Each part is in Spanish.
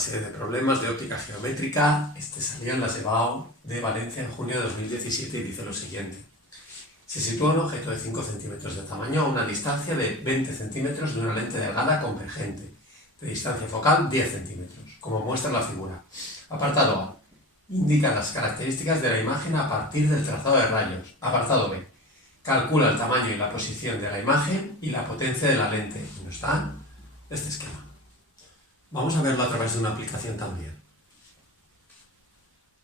serie de problemas de óptica geométrica. Este salió en la SEBAO de Valencia en junio de 2017 y dice lo siguiente. Se sitúa un objeto de 5 centímetros de tamaño a una distancia de 20 centímetros de una lente delgada convergente, de distancia focal 10 centímetros, como muestra la figura. Apartado A. Indica las características de la imagen a partir del trazado de rayos. Apartado B. Calcula el tamaño y la posición de la imagen y la potencia de la lente. Y nos da este esquema. Vamos a verlo a través de una aplicación también.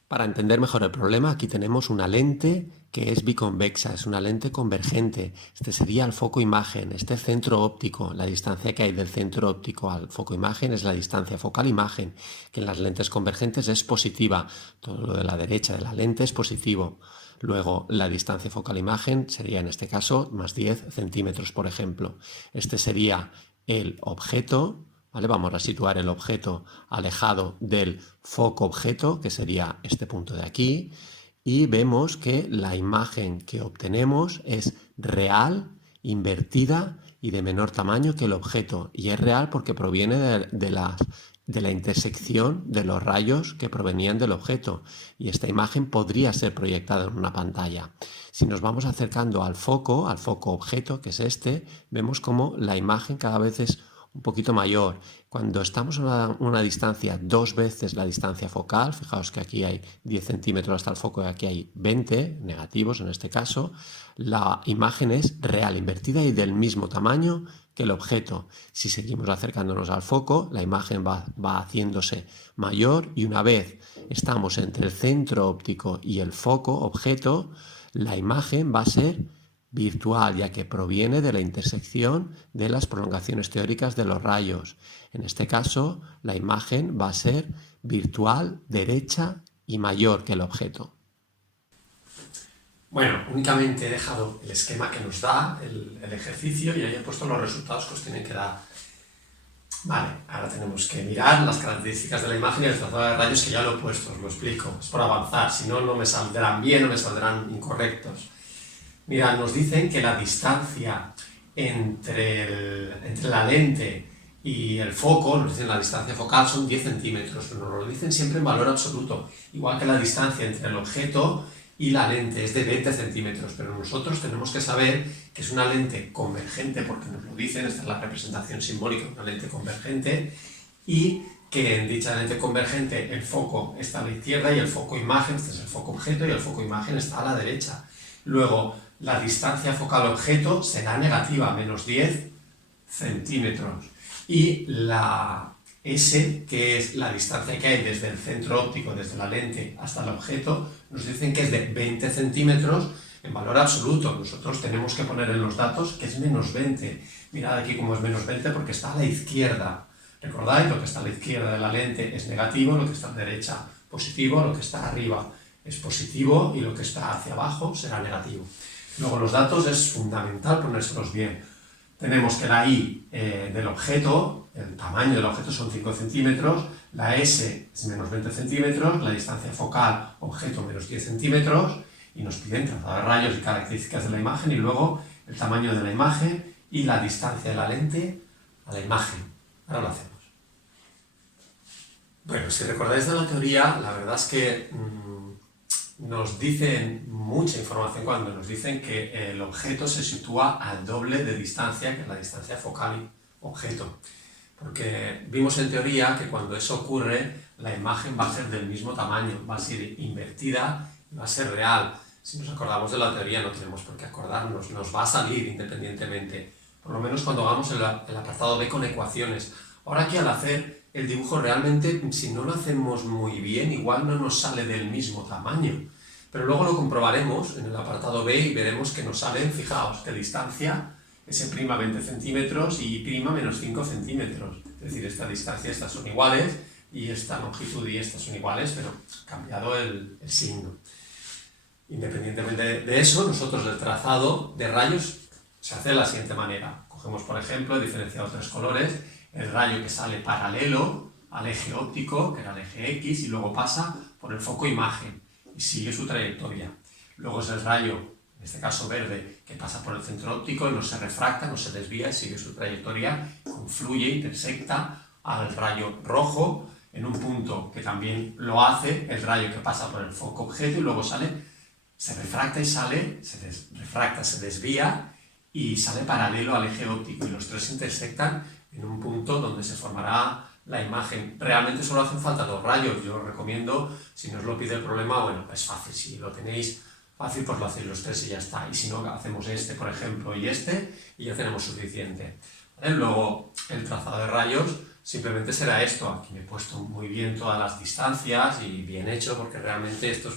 Para entender mejor el problema, aquí tenemos una lente que es biconvexa, es una lente convergente. Este sería el foco imagen, este centro óptico. La distancia que hay del centro óptico al foco imagen es la distancia focal imagen, que en las lentes convergentes es positiva. Todo lo de la derecha de la lente es positivo. Luego, la distancia focal imagen sería en este caso más 10 centímetros, por ejemplo. Este sería el objeto. ¿Vale? Vamos a situar el objeto alejado del foco objeto, que sería este punto de aquí, y vemos que la imagen que obtenemos es real, invertida y de menor tamaño que el objeto. Y es real porque proviene de la intersección de los rayos que provenían del objeto. Y esta imagen podría ser proyectada en una pantalla. Si nos vamos acercando al foco objeto, que es este, vemos como la imagen cada vez es un poquito mayor. Cuando estamos a una distancia 2 veces la distancia focal, fijaos que aquí hay 10 centímetros hasta el foco y aquí hay 20 negativos en este caso, la imagen es real, invertida y del mismo tamaño que el objeto. Si seguimos acercándonos al foco, la imagen va haciéndose mayor y una vez estamos entre el centro óptico y el foco objeto, la imagen va a ser virtual, ya que proviene de la intersección de las prolongaciones teóricas de los rayos. En este caso, la imagen va a ser virtual, derecha y mayor que el objeto. Bueno, únicamente he dejado el esquema que nos da el ejercicio y ahí he puesto los resultados que os tienen que dar. Vale, ahora tenemos que mirar las características de la imagen y el trazado de rayos, que ya lo he puesto, os lo explico. Es por avanzar, si no, no me saldrán bien o me saldrán incorrectos. Mira, nos dicen que la distancia entre la lente y el foco, nos dicen la distancia focal son 10 centímetros, nos lo dicen siempre en valor absoluto, igual que la distancia entre el objeto y la lente es de 20 centímetros, pero nosotros tenemos que saber que es una lente convergente, porque nos lo dicen, esta es la representación simbólica de una lente convergente, y que en dicha lente convergente el foco está a la izquierda y el foco imagen, este es el foco objeto, y el foco imagen está a la derecha. Luego, la distancia focal objeto será negativa, menos 10 centímetros. Y la S, que es la distancia que hay desde el centro óptico, desde la lente hasta el objeto, nos dicen que es de 20 centímetros en valor absoluto. Nosotros tenemos que poner en los datos que es menos 20. Mirad aquí cómo es menos 20 porque está a la izquierda. ¿Recordáis? Lo que está a la izquierda de la lente es negativo, lo que está a la derecha positivo, lo que está arriba es positivo y lo que está hacia abajo será negativo. Luego los datos es fundamental ponérselos bien. Tenemos que la I del objeto, el tamaño del objeto son 5 centímetros, la S es menos 20 centímetros, la distancia focal objeto menos 10 centímetros, y nos piden trazado de rayos y características de la imagen, y luego el tamaño de la imagen y la distancia de la lente a la imagen. Ahora lo hacemos. Bueno, si recordáis de la teoría, la verdad es que nos dicen mucha información cuando nos dicen que el objeto se sitúa al doble de distancia que la distancia focal objeto. Porque vimos en teoría que cuando eso ocurre, la imagen va a ser del mismo tamaño, va a ser invertida y va a ser real. Si nos acordamos de la teoría, no tenemos por qué acordarnos, nos va a salir independientemente. Por lo menos cuando hagamos el apartado B con ecuaciones. Ahora aquí al hacer el dibujo realmente, si no lo hacemos muy bien, igual no nos sale del mismo tamaño. Pero luego lo comprobaremos en el apartado B y veremos que nos salen, fijaos, de distancia, S' 20 centímetros y I' menos 5 centímetros. Es decir, esta distancia, estas son iguales, y esta longitud y estas son iguales, pero cambiado el signo. Independientemente de eso, nosotros el trazado de rayos se hace de la siguiente manera. Cogemos, por ejemplo, he diferenciado 3 colores, el rayo que sale paralelo al eje óptico, que era el eje X, y luego pasa por el foco imagen y sigue su trayectoria. Luego es el rayo, en este caso verde, que pasa por el centro óptico y no se refracta, no se desvía y sigue su trayectoria, confluye, intersecta al rayo rojo, en un punto que también lo hace, el rayo que pasa por el foco objeto y luego sale, se refracta y sale, refracta, se desvía y sale paralelo al eje óptico y los tres intersectan en un punto donde se formará la imagen. Realmente solo hacen falta 2 rayos, yo os recomiendo, si no os lo pide el problema, bueno, es fácil, si lo tenéis fácil pues lo hacéis los 3 y ya está, y si no hacemos este por ejemplo y ya tenemos suficiente. ¿Vale? Luego el trazado de rayos simplemente será esto, aquí me he puesto muy bien todas las distancias y bien hecho porque realmente esto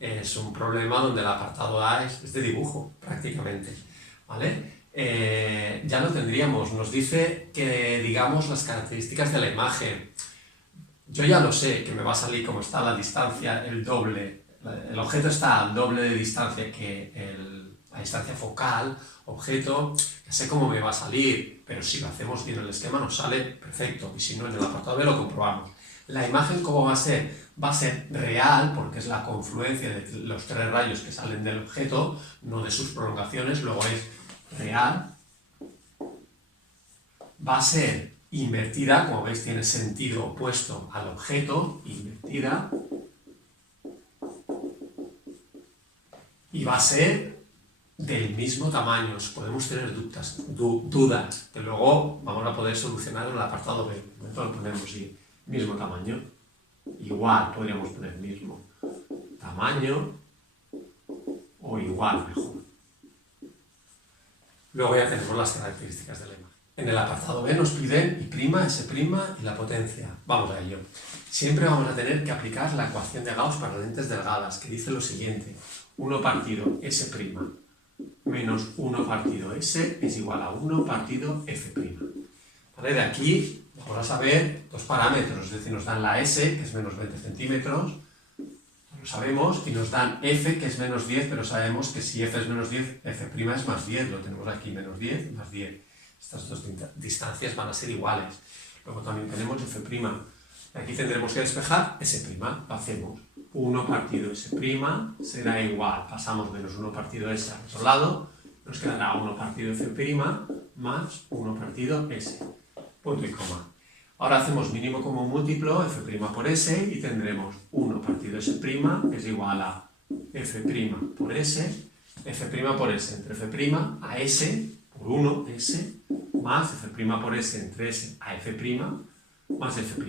es un problema donde el apartado A es de dibujo prácticamente, ¿vale? Ya lo tendríamos, nos dice que digamos las características de la imagen. Yo ya lo sé, que me va a salir como está la distancia, el doble, el objeto está al doble de distancia que la distancia focal, objeto, ya sé cómo me va a salir, pero si lo hacemos bien el esquema nos sale perfecto, y si no en el apartado B lo comprobamos. La imagen, ¿cómo va a ser? Va a ser real, porque es la confluencia de los 3 rayos que salen del objeto, no de sus prolongaciones, luego es real. Va a ser invertida, como veis tiene sentido opuesto al objeto, invertida. Y va a ser del mismo tamaño. Podemos tener dudas, que luego vamos a poder solucionar en el apartado B. Entonces lo ponemos así, mismo tamaño. Igual, podríamos poner mismo tamaño o igual, mejor. Luego ya tenemos las características de la imagen. En el apartado B nos piden I', S' y la potencia. Vamos a ello. Siempre vamos a tener que aplicar la ecuación de Gauss para lentes delgadas, que dice lo siguiente. 1 partido S' menos 1 partido S es igual a 1 partido F'. ¿Vale? De aquí vamos a saber 2 parámetros, es decir, nos dan la S, que es menos 20 centímetros, lo sabemos, y nos dan F, que es menos 10, pero sabemos que si F es menos 10, F' es más 10, lo tenemos aquí, menos 10 y más 10. Estas 2 distancias van a ser iguales. Luego también tenemos F'. Aquí tendremos que despejar S', lo hacemos. 1 partido S' será igual, pasamos menos 1 partido S al otro lado, nos quedará 1 partido F' más 1 partido S. Punto y coma. Ahora hacemos mínimo común múltiplo, F' por S, y tendremos 1 partido S' es igual a F' por S, F' por S entre F' a S por 1, S, más F' por S entre S a F' más F'.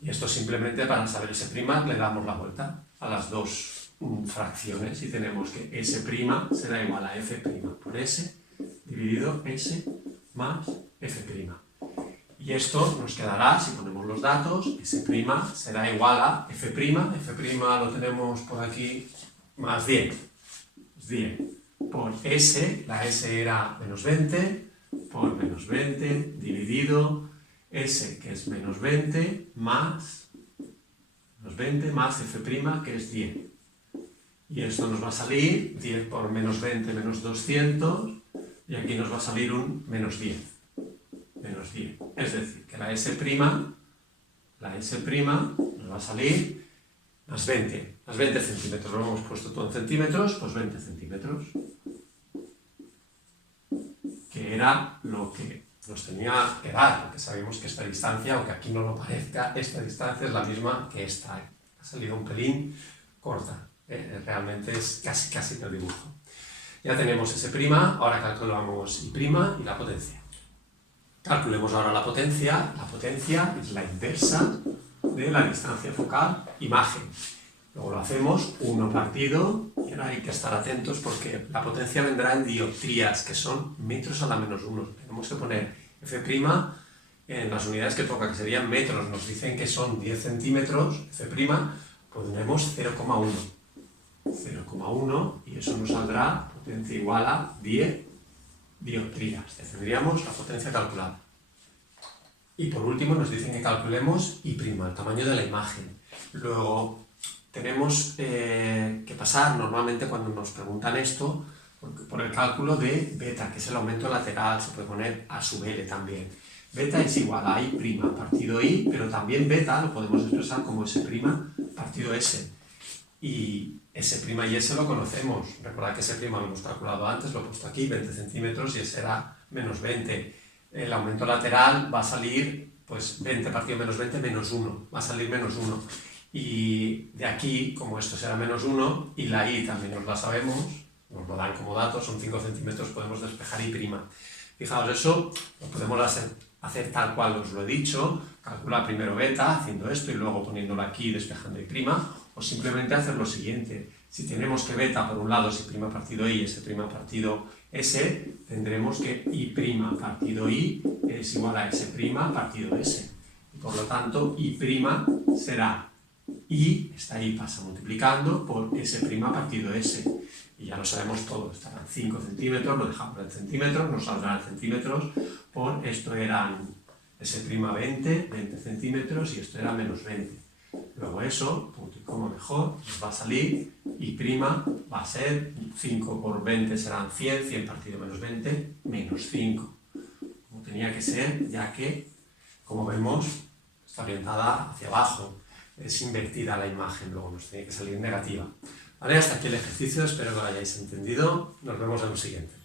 Y esto simplemente para saber S' le damos la vuelta a las 2 fracciones y tenemos que S' será igual a F' por S dividido S más F'. Y esto nos quedará, si ponemos los datos, S' será igual a F', F' lo tenemos por aquí, más 10, 10 por S, la S era menos 20, por menos 20 dividido S, que es menos 20, más F', que es 10. Y esto nos va a salir 10 por menos 20, menos 200, y aquí nos va a salir un menos 10. Menos 10. Es decir, que la S' nos va a salir más 20 centímetros. Lo hemos puesto todo en centímetros, pues 20 centímetros. Que era lo que nos tenía que dar, porque sabemos que esta distancia, aunque aquí no lo parezca, esta distancia es la misma que esta. Ha salido un pelín corta. Realmente es casi del dibujo. Ya tenemos S', ahora calculamos I' y la potencia. Calculemos ahora la potencia. La potencia es la inversa de la distancia focal imagen. Luego lo hacemos 1 partido, y ahora hay que estar atentos porque la potencia vendrá en dioptrías, que son metros a la menos 1. Tenemos que poner F' en las unidades que toca, que serían metros. Nos dicen que son 10 centímetros, F', pondremos 0,1. 0,1 y eso nos saldrá potencia igual a 10 dioptrías. Tendríamos la potencia calculada. Y por último nos dicen que calculemos I', el tamaño de la imagen. Luego tenemos que pasar normalmente cuando nos preguntan esto por el cálculo de beta, que es el aumento lateral, se puede poner A sub L también. Beta es igual a I' partido I, pero también beta lo podemos expresar como S' partido S. Y S' y S lo conocemos. Recordad que S' lo hemos calculado antes, lo he puesto aquí, 20 centímetros, y S era menos 20. El aumento lateral va a salir pues 20 partido menos 20, menos 1. Va a salir menos 1. Y de aquí, como esto será menos 1, y la I también nos la sabemos, nos lo dan como datos, son 5 centímetros, podemos despejar I'. Fijaos, eso lo podemos hacer tal cual os lo he dicho, calcular primero beta haciendo esto y luego poniéndolo aquí y despejando I', o simplemente hacer lo siguiente. Si tenemos que beta por un lado es I' partido I, S' partido S, tendremos que I' partido I es igual a S' partido S. Y por lo tanto, I' será I, esta I pasa multiplicando por S' partido S. Y ya lo sabemos todo, estarán 5 centímetros, lo dejamos en centímetros, nos saldrán centímetros, por esto eran S' 20 centímetros y esto era menos 20. Luego eso, punto y coma mejor, nos va a salir I' va a ser 5 por 20 serán 100, 100 partido menos 20, menos 5. Como tenía que ser, ya que, como vemos, está orientada hacia abajo. Es invertida la imagen, luego nos tiene que salir negativa. Vale, hasta aquí el ejercicio, espero que lo hayáis entendido. Nos vemos en el siguiente.